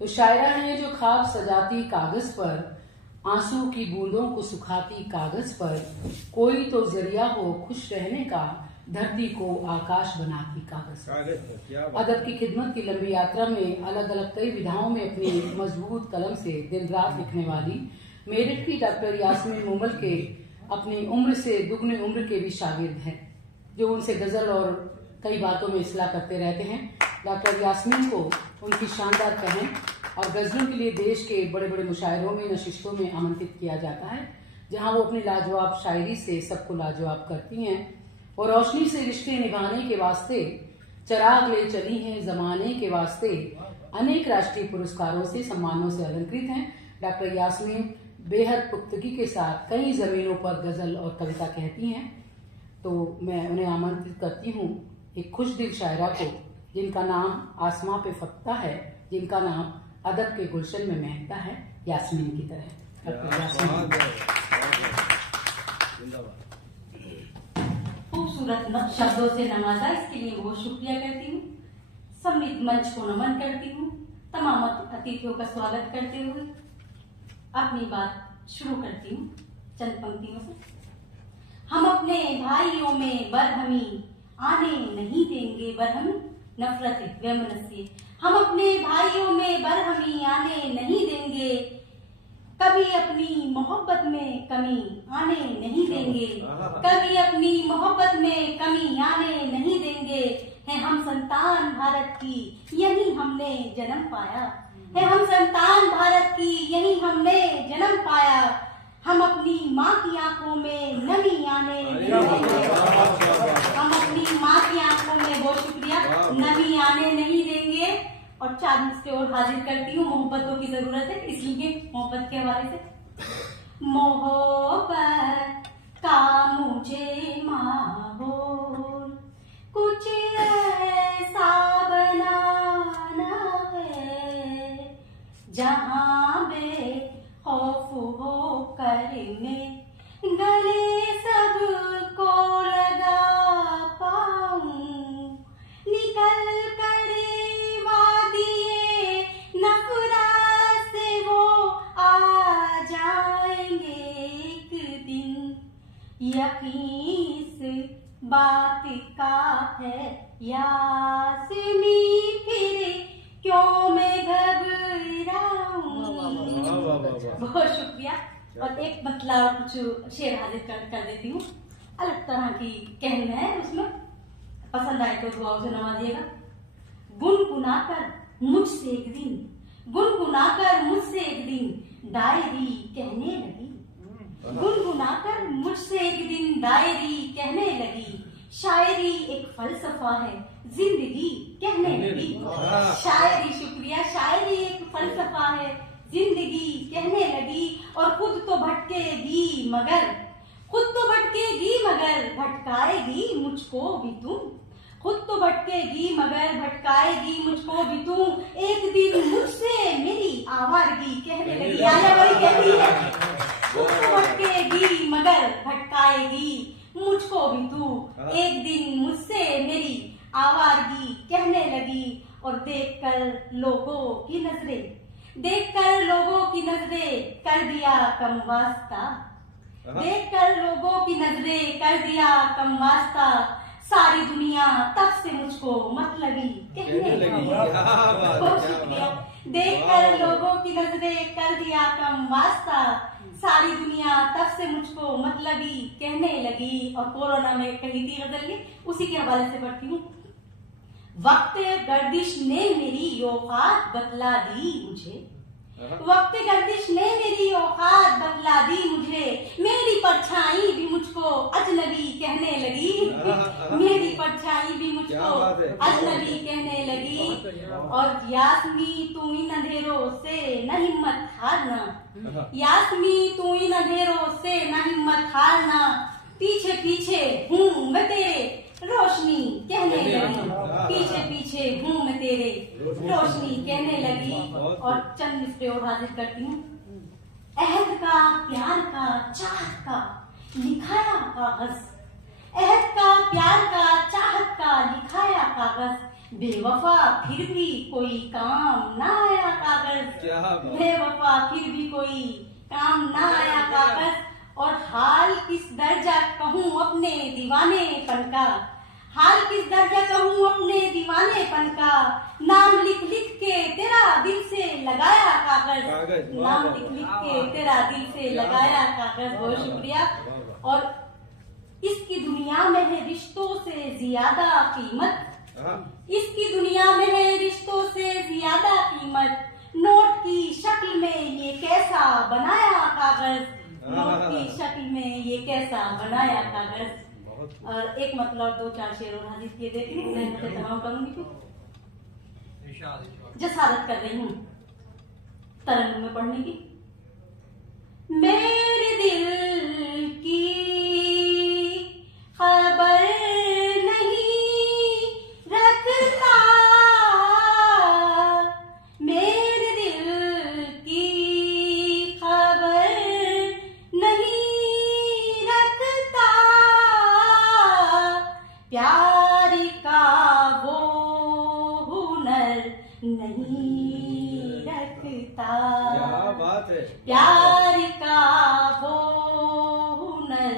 तो शायरा है जो खाक सजाती कागज पर, आंसू की बूंदों को सुखाती कागज पर, कोई तो जरिया हो खुश रहने का, धरती को आकाश बनाती कागज पर। अदब की खिदमत की लंबी यात्रा में अलग अलग कई विधाओं में अपनी मजबूत कलम से दिन रात लिखने वाली मेरठ की डॉक्टर यास्मीन मूमल के अपनी उम्र से दुगनी उम्र के भी शागिर्द हैं, जो उनसे गजल और कई बातों में इस्लाह करते रहते हैं। डॉक्टर यास्मीन को उनकी शानदार कहन और गजलों के लिए देश के बड़े बड़े मुशायरों में नशिस्तों में आमंत्रित किया जाता है, जहां वो अपनी लाजवाब शायरी से सबको लाजवाब करती हैं और रोशनी से रिश्ते निभाने के वास्ते चिराग ले चली हैं जमाने के वास्ते। अनेक राष्ट्रीय पुरस्कारों से सम्मानों से अलंकृत हैं। डॉक्टर यास्मीन बेहद पुख्तगी के साथ कई जमीनों पर गजल और कविता कहती हैं। तो मैं उन्हें आमंत्रित करती हूँ एक खुश दिल शायरा को, जिनका नाम आसमां पे फकता है, जिनका नाम अदब के गुलशन में महकता है, यास्मीन की तरह। खूबसूरत शब्दों से नवाजा, इसके लिए बहुत शुक्रिया करती हूँ। सम्मिलित मंच को नमन करती हूँ। तमाम अतिथियों का स्वागत करते हुए अपनी बात शुरू करती हूँ चंद पंक्तियों से। हम अपने भाइयों में बरहमी आने नहीं देंगे, बरहमी नफरत वैमनस्य। हम अपने भाइयों में बरहमी आने नहीं देंगे, कभी अपनी मोहब्बत में कमी आने नहीं देंगे, कभी अपनी मोहब्बत में कमी आने नहीं देंगे। है हम संतान भारत की, यही हमने जन्म पाया, है हम संतान भारत की, यही हमने जन्म पाया। हम अपनी माँ की आंखों में नमी आने नहीं देंगे, हम अपनी माँ की आंखों में, बहुत शुक्रिया, नमी आने नहीं देंगे। और 4 मिनट और हाजिर करती हूँ। मोहब्बतों की जरूरत है, इसलिए मोहब्बत के हवाले से। मोहब्बत का मुझे माहौल कुछ ऐसा बनाना है, जहाँ बेखौफ हो करने गले सबको लगा पाऊं, निकल कर वादिए नफरत से वो आ जाएंगे एक दिन। यकीन इस बात का है यास्मी, फिर क्यों मैं घबराऊं। बहुत शुक्रिया। और एक मतलब कुछ शेर हाजिर कर देती हूँ। अलग तरह की कहना है उसमें, पसंद आए तो दुआओं से नवाजिएगा। गुनगुनाकर मुझसे एक दिन, गुनगुनाकर मुझसे एक दिन डायरी कहने लगी, गुनगुनाकर मुझसे एक दिन डायरी कहने लगी। शायरी एक फलसफा है, जिंदगी कहने लगी। शायरी, शुक्रिया, शायरी एक फलसफा है, जिंदगी कहने लगी। और खुद तो भटकेगी मगर, खुद तो भटकेगी मगर भटकाएगी मुझको भी तुम, खुद तो भटकेगी मगर भटकाएगी मुझको भी तुम। एक दिन मुझसे मेरी आवारगी कहने लगी, आया वही कहती है, खुद तो भटकेगी मगर भटकाएगी मुझको भी तू। एक दिन मुझसे मेरी आवारगी कहने लगी। और देखकर लोगों की नजरें, देखकर लोगों की नजरें कर दिया कम वास्ता, देखकर लोगों की नजरें कर दिया कम वास्ता। सारी दुनिया तब से मुझको मतलबी कहने लगी। बहुत शुक्रिया। देखकर लोगों की नजरें कर दिया कम वास्ता, सारी दुनिया तब से मुझको मतलबी कहने लगी। और कोरोना में कही थी गजल ये, उसी के हवाले से पढ़ती हूँ। वक्त गर्दिश ने मेरी औकात बतला दी मुझे, वक्त गर्दिश ने मेरी औकात बतला दी मुझे। मेरी परछाई भी मुझको अजनबी कहने लगी, मेरी परछाई भी मुझको अजनबी कहने लगी। और यास्मी तू इन अंधेरों से न हिम्मत हारना, यास्मी तू इन अंधेरों से न हिम्मत हारना। पीछे पीछे हूँ मैं तेरे रोशनी कहने लगी, पीछे पीछे हूँ मैं तेरे रोशनी कहने लगी। और चंद मिसरे और हाजिर करती हूँ। अहद का, प्यार का, चाहत का लिखाया कागज, अहद का, प्यार का, चाहत का लिखाया कागज। बेवफा फिर भी कोई काम ना आया कागज। क्या बात। बेवफा फिर भी कोई काम ना आया कागज, और हाल किस दर्जा कहूँ अपने दीवानेपन का, हाल किस दर्जा कहूँ अपने दीवानेपन का, नाम लिख लिख के तेरा दिल से लगाया कागज, नाम लिख लिख के तेरा दिल से लगाया कागज। बहुत शुक्रिया। और इसकी दुनिया में है रिश्तों से ज्यादा कीमत, इसकी दुनिया में है रिश्तों से ज्यादा कीमत, नोट की शक्ल में ये कैसा बनाया कागज, नोट की शक्ल में ये कैसा बनाया कागज। और एक मतलब 2-4 शेर और हाजिर किए देती हूँ, मैं तमाम करूंगी फिर जसारत कर रही हूँ तरन्नुम में पढ़ने की। मेरे दिल की खबर नहीं रखता, मेरे दिल की खबर नहीं रखता, प्यार का वो हुनर नहीं रखता, क्या बात है। प्यार का वो हुनर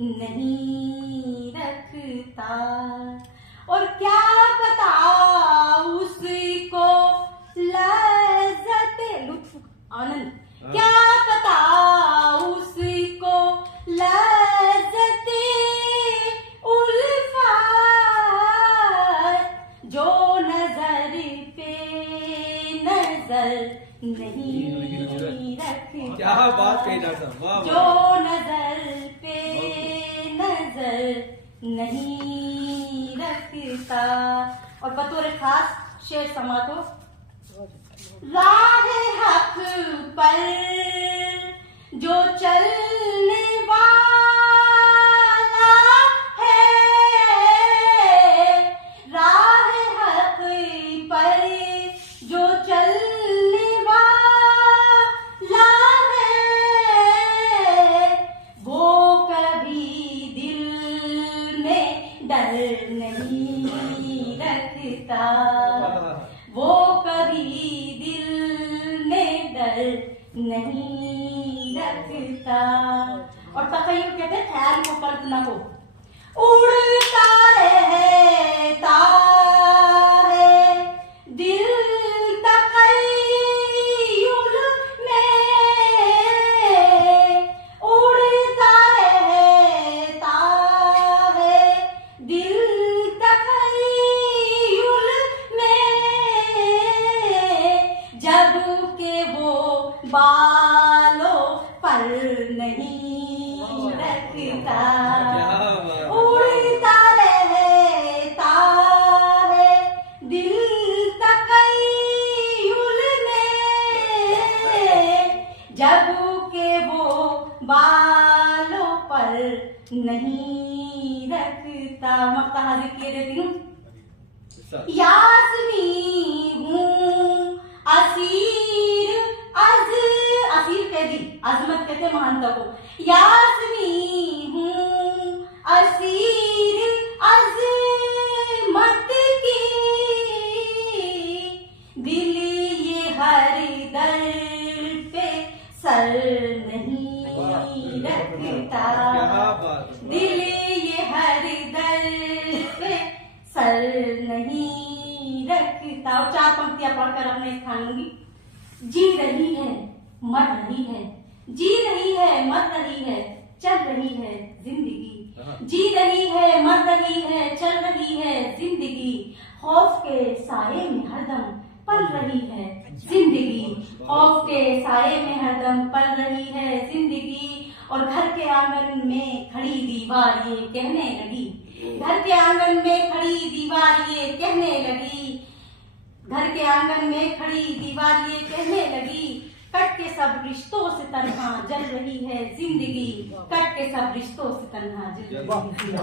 नहीं रखता। और क्या पता उसको लज्जत लुत्फ आनंद, क्या पता उसको लज्जत उल्फत, जो नजर पे नजर नहीं रखता। क्या बात कही डॉक्टर साहब, वाह जो नजर पे नजर नहीं रखता। और बतौर खास शेर समातो, राह हक पर जो चलने वाला है, राह हक पर जो चलने वाला है, वो कभी दिल में डर नहीं रखता, वो कभी दिल में डर नहीं रखता। और तखय्युल कहते हैं ख्याल को, कल्पना को। उड़ता रहता है दिल तखय्युल में, उड़ता रहता है दिल तखय्युल में, जब के वो बालों पर नहीं रखता, उड़ता रहता है दिल तखय्युल में, जब के वो बालों पर नहीं रखता। मक्ता हाजिर किए देती हूँ। यास्मी हूँ असीर असीर कैदी, अजमत कहते महानता को। यास्मी हूँ असीर अजमत की, दिल ये हर दर पे सर नहीं रखता, दिल ये हर दर पे सर नहीं रखता। और 4 पंक्तियां पढ़कर अपने स्थान लूंगी। जी रही है मर रही है, जी रही है मर रही है, चल रही है जिंदगी, जी रही है मर रही है, चल रही है जिंदगी, खौफ के साये में हरदम पल रही है जिंदगी, खौफ के साये में हरदम पल रही है जिंदगी। और घर के आंगन में खड़ी दीवार ये कहने लगी, घर के आंगन में खड़ी दीवार ये कहने लगी, घर के आंगन में खड़ी दीवार ये कहने लगी, कट के सब रिश्तों से तन्हा जल रही है जिंदगी, कट के सब रिश्तों से तन्हा जल रही है।